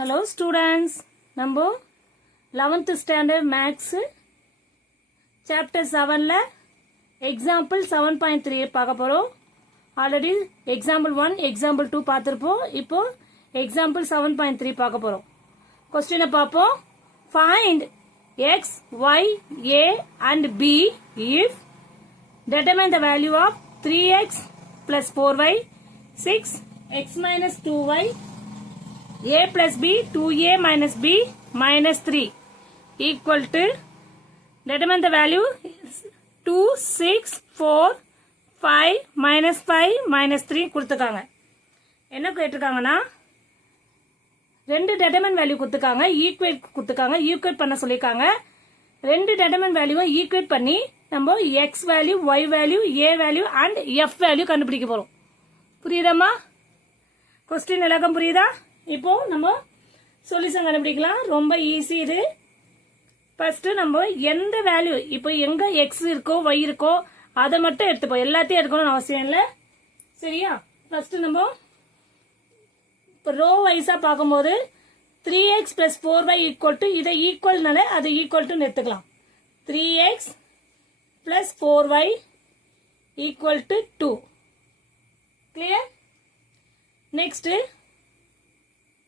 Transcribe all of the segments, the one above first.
Hello students, நம்ம 11th standard maths chapter 7ல example 7.3 பார்க்க போறோம். ஆல்ரெடி example 1 example 2 பார்த்திருப்போம். இப்போ example 7.3 பார்க்க போறோம். क्वेश्चन பார்ப்போம். Find x, y, a and b if determine the value of 3x plus 4y, 6x minus 2y, a plus b, 2a minus b minus 3 equal to determine the value 2, 6, 4, 5 minus 5 minus 3 கொடுத்துருக்காங்க. என்ன கேட்டிருக்காங்கன்னா ரெண்டு determine value கொடுத்துருக்காங்க, equate கொடுத்துருக்காங்க, equate பண்ண சொல்லியிருக்காங்க. ரெண்டு determine value equate பண்ணி நம்ம x value, y value, a value and f value கண்டுபிடிக்க போறோம். புரியுதாமா? கொஸ்டின் எல்லாம் புரியுதா? இப்போ நம்ம சொல்யூஷன் கண்டுபிடிக்கலாம். ரொம்ப ஈஸி இது. ஃபர்ஸ்ட் நம்ம எந்த வேல்யூ இப்போ எங்க எக்ஸ் இருக்கோ ஒய் இருக்கோ அதை மட்டும் எடுத்துப்போம், எல்லாத்தையும் எடுக்கணும்னு அவசியம் இல்லை. சரியா? ஃபர்ஸ்ட் நம்ம இப்போ ரோ வைஸா பார்க்கும்போது 3x plus 4y equal to இதை ஈக்குவல்னால அது ஈக்குவல் டு எடுத்துக்கலாம். 3x plus 4y equal to 2. Clear? Next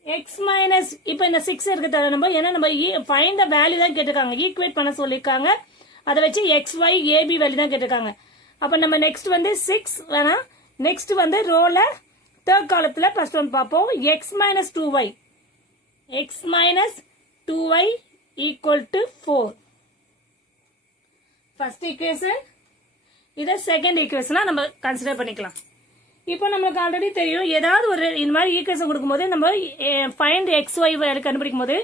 x minus இப்போ இந்த 6 இருக்கிறத நம்ம ஏன்னா நம்ம ஃபைண்ட் த வேல்யூ தான் கேட்டிருக்காங்க, ஈக்குவேட் பண்ண சொல்லியிருக்காங்க. அதை வச்சு எக்ஸ் ஒய் ஏபி வேல்யூ தான் கேட்டிருக்காங்க. அப்போ நம்ம நெக்ஸ்ட் வந்து 6 வேணா, நெக்ஸ்ட் வந்து ரோல தேர்ட் காலத்துல ஃபர்ஸ்ட் ஒன் பார்ப்போம். X minus 2y, X minus 2y equal to 4. First equation. இதை செகண்ட் ஈக்குவேஷனா நம்ம கன்சிடர் பண்ணிக்கலாம். இப்போ நமக்கு ஆல்ரெடி தெரியும், ஏதாவது ஒரு இந்த மாதிரி ஈக்குவேஷன் கொடுக்கும்போது நம்ம ஃபைண்ட் எக்ஸ் ஒய் வேல்யூ கண்டுபிடிக்கும் போது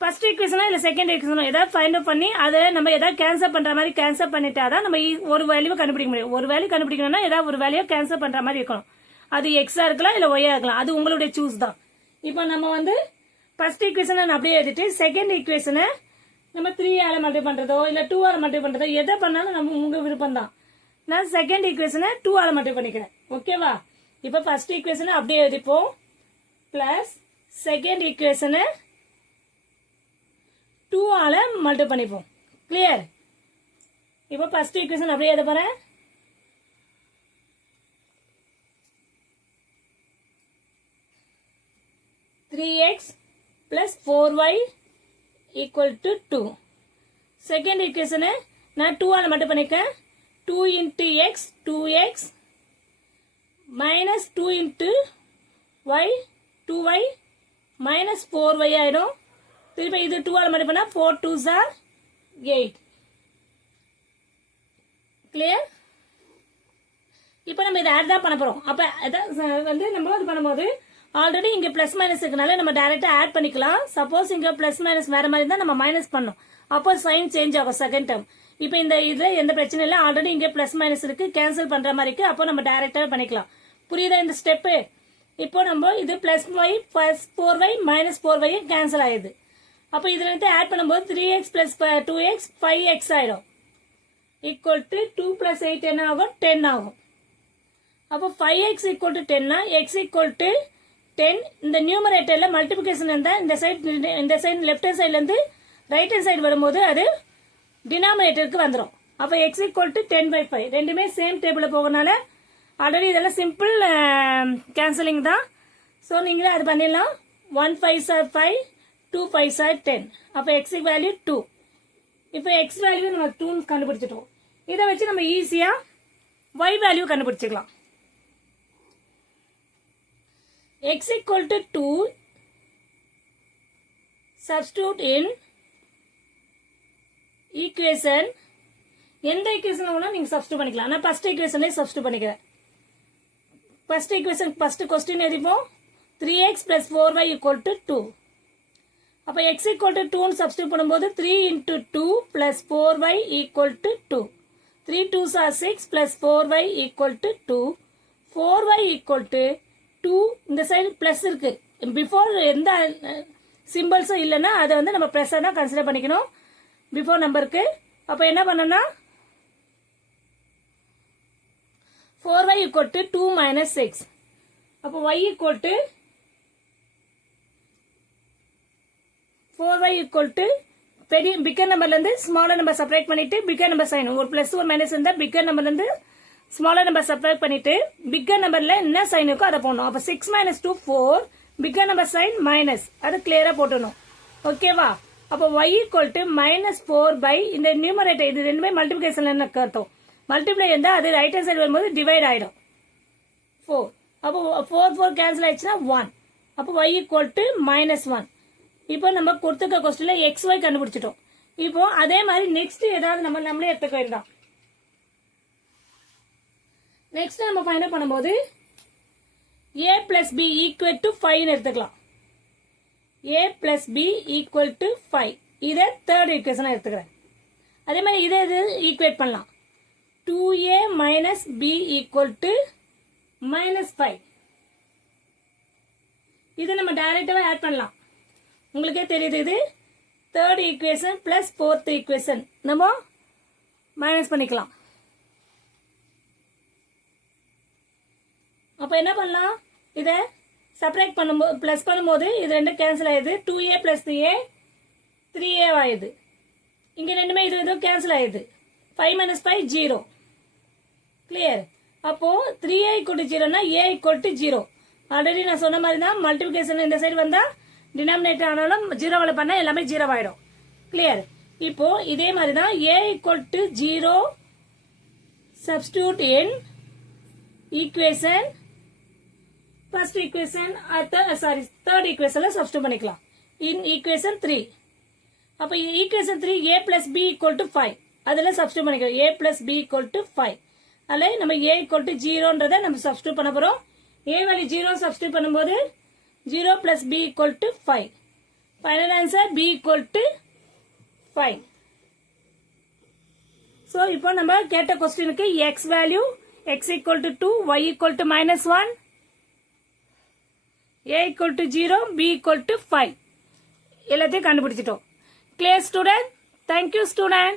ஃபர்ஸ்ட் ஈக்குவேஷனா இல்ல செகண்ட் ஈக்குவேஷனோ ஏதாவது ஃபைண்ட் அவுட் பண்ணி அதை நம்ம ஏதாவது கேன்சல் பண்ற மாதிரி கேன்சல் பண்ணிட்டாதான் நம்ம ஒரு வேல்யூ கண்டுபிடிக்க முடியும். ஒரு வேல்யூ கண்டுபிடிக்கணும்னா ஏதாவது ஒரு வேல்யூ கேன்சல் பண்ற மாதிரி இருக்கணும். அது எக்ஸா இருக்கலாம் இல்ல ஒய்யா இருக்கலாம், அது உங்களுடைய சூஸ் தான். இப்போ நம்ம வந்து ஃபர்ஸ்ட் ஈக்குவேஷனை அப்படியே எழுதிட்டு செகண்ட் ஈக்குவேஷனை நம்ம 3 ஆல மல்டிப்ளை பண்றதோ இல்ல 2 ஆல மல்டிப்ளை பண்றதோ எதை பண்ணாலும் நம்ம உங்க விருப்பம் தான். நான் செகண்ட் ஈக்குவேஷனை 2 ஆல மல்டிப்ளை பண்ணிக்கிறேன். ஓகேவா? இப்போ ஃபர்ஸ்ட் ஈக்குவேஷனை அப்படியே எழுதிப்போம். பிளஸ் செகண்ட் ஈக்குவேஷனை 2 ஆல மல்டிப்ளை பண்ணிப்போம். கிளியர்? இப்போ ஃபர்ஸ்ட் ஈக்குவேஷன் அப்படியே எழுத போறேன். Three X plus 4y equal to 2. Second ஈக்குவேஷனை நான் 2 ஆல multiply பண்ணிக்கேன். 2 into x, 2x minus 2 into y, 2y minus 4y ஆயிடும். திருப்பி இது 2 ஆல மல்டிப்ளை பண்ணா 4 2s are 8. கிளியர்? இப்போ நம்ம இதை ஆட் தான் பண்ண போறோம். அப்ப வந்து நம்ம இது பண்ணும்போது ஆல்ரெடி இங்க பிளஸ் மைனஸ் இருக்கனால நம்ம டைரக்டா ஆட் பண்ணிக்கலாம். சப்போஸ் இங்க பிளஸ் மைனஸ் வேற மாதிரி தான் நம்ம மைனஸ் பண்ணோம், அப்போ சைன் சேஞ்ச் ஆகும் செகண்ட் டேர்ம். இப்போ இந்த இதுல எந்த பிரச்சனை இல்லை, ஆல்ரெடி இங்க பிளஸ் மைனஸ் இருக்கு, கேன்சல் பண்ற மாதிரி இருக்கு, அப்போ நம்ம டைரக்டா பண்ணிக்கலாம். புரியுதா இந்த ஸ்டெப்? இப்போ நம்ம இது plus Y plus 4y minus 4y cancel ஆயிடுது. அப்போ இதுல இருந்து ஆட் பண்ணும்போது 3x பிளஸ் 2x 5x ஆயிடும். ஈக்குவல் டு 2 பிளஸ் 8 என்ன ஆகும்? 10 ஆகும். அப்போ 5x equal to 10 x equal to 10. இந்த நியூமரேட்டர்ல மல்டிபிகேஷன் இருந்தா இந்த சைடு லெஃப்ட் ஹேண்ட் சைட்ல இருந்து ரைட் ஹேண்ட் சைடு வரும்போது அது டினாமினேட்டருக்கு வந்துடும். அப்ப x ஈக்குவல் டு 10/5 ரெண்டுமே சேம் டேபிள்ல போகனால ஆல்ரெடி இதெல்லாம் சிம்பிள் கேன்சலிங் தான். ஸோ நீங்களே அது பண்ணிடலாம். 1 5s are 5, 2 5s are 10. அப்ப x வேல்யூ 2. இப்போ x வேல்யூ நம்ம 2 கண்டுபிடிச்சிட்டோம். இதை வச்சு நம்ம ஈஸியா y வேல்யூ கண்டுபிடிச்சிக்கலாம். x equal to 2 substitute in equation. எந்த ஈக்குவேஷன் வேணா நீங்க சப்ஸ்டிட்யூட் பண்ணிக்கலாம். நான் ஃபர்ஸ்ட் ஈக்குவேஷன்லயே சப்ஸ்டிட்யூட் பண்ணிக்கிறேன். ஃபர்ஸ்ட் ஈக்குவேஷன் ஃபர்ஸ்ட் क्वेश्चन எழுதிப்போம். 3x plus 4y equal to 2. அப்ப x equal to 2 னு சப்ஸ்டிட்யூட் பண்ணும்போது 3 into 2 plus 4y equal to 2. 3 2s are 6 plus 4y equal to 2. 4y equal to 2. இந்த சைடு பிளஸ் இருக்கு, before எந்த சிம்பிள்ஸும் இல்லைன்னா அதை வந்து நம்ம பிளஸ் தான் கன்சிடர் பண்ணிக்கணும் பிஃபோர் நம்பருக்கு. அப்ப என்ன பண்ணனா 4y equal to 2 minus 6. அப்போ y equal to 4y equal to பெரிய பிக்கர் நம்பர்ல இருந்து ஸ்மாலர் நம்பர் செப்பரேட் பண்ணிட்டு பிக்கர் நம்பர் சைன் ஒரு பிளஸ் ஒரு மைனஸ் இருந்தா பிக்கர் நம்பர்ல இருந்து ஸ்மாலர் நம்பர் செப்பரேட் பண்ணிட்டு பிக்கர் நம்பர்ல என்ன சைன் இருக்கோ அதை போடணும். அப்ப 6 minus 2 4 bigger number sign minus அது கிளியரா போட்டணும். ஓகேவா? அப்போ y equal to -4 by இந்த நியூமரேட்டர் இது ரெண்டுமே மல்டிபிகேஷன்ல என்ன அர்த்தம்? மல்டிப்ளை இருந்தா அது ரைட் ஹேண்ட் சைடு வரும்போது டிவைட் ஆயிடும் 4. அப்போ 4 4 கேன்சல் ஆயிடுச்சுன்னா 1. அப்போ y equal to -1. இப்போ நம்ம கொடுத்துக்க கொஸ்டின்ல xy கண்டுபிடிச்சிட்டோம். இப்போ அதே மாதிரி நெக்ஸ்ட் ஏதாவது நம்மளே எடுத்துக்க வேண்டாம். நெக்ஸ்ட் நம்ம ஃபைண்ட் பண்ணும்போது a plus b equal to 5 எடுத்துக்கலாம். a plus b equal to 5 இதை தேர்ட் ஈக்குவேஷனா எடுத்துக்கிறேன். அதே மாதிரி இதை ஈக்குவேட் பண்ணலாம். 2a minus b equal to -5 இது நம்ம டைரக்டாவே ஆட் பண்ணலாம். உங்களுக்கே தெரியுது இது third equation plus fourth equation நம்ம மைனஸ் பண்ணிக்கலாம். அப்ப என்ன பண்ணலாம்? இதை செப்பரேட் பண்ணும்போது பிளஸ் பண்ணும்போது இது ரெண்டும் கேன்சல் ஆயிடுது. 2a பிளஸ் 3a 3a ஆயிடுது. இங்க ரெண்டுமே இது இதுவும் கேன்சல் ஆயிடுது. 5 minus 5 0. கிளியர்? அப்போ 3a equal to 0 னா a equal to 0. ஆல்ரெடி நான் சொன்ன மாதிரி தான் மல்டிபிகேஷன் இந்த சைடு வந்தா டினாமினேட்டர் ஆனாலும் 0 பண்ணா எல்லாமே 0 ஆயிடும். கிளியர்? இப்போ இதே மாதிரி தான் a equal to 0 substitute in equation first equation third equation substitute பண்ணிக்கலாம். in equation 3 அப்ப equation 3 a plus b equal to 5 அதுல substitute பண்ணிக்கலாம். a plus b equal to 5 அதுல நம்ம a equal to 0ன்றதை நம்ம substitute பண்ண போறோம். a வேல்யூ 0 substitute பண்ணும்போது 0 plus b equal to 5. Final answer b equal to 5. So, இப்போ நம்ம கேட்ட கொஸ்டினுக்கு x value x equal to 2, y equal to -1, a equal to 0, b equal to 5 எல்லாத்தையும் கண்டுபிடிச்சிட்டோம். Clear student? Thank you student.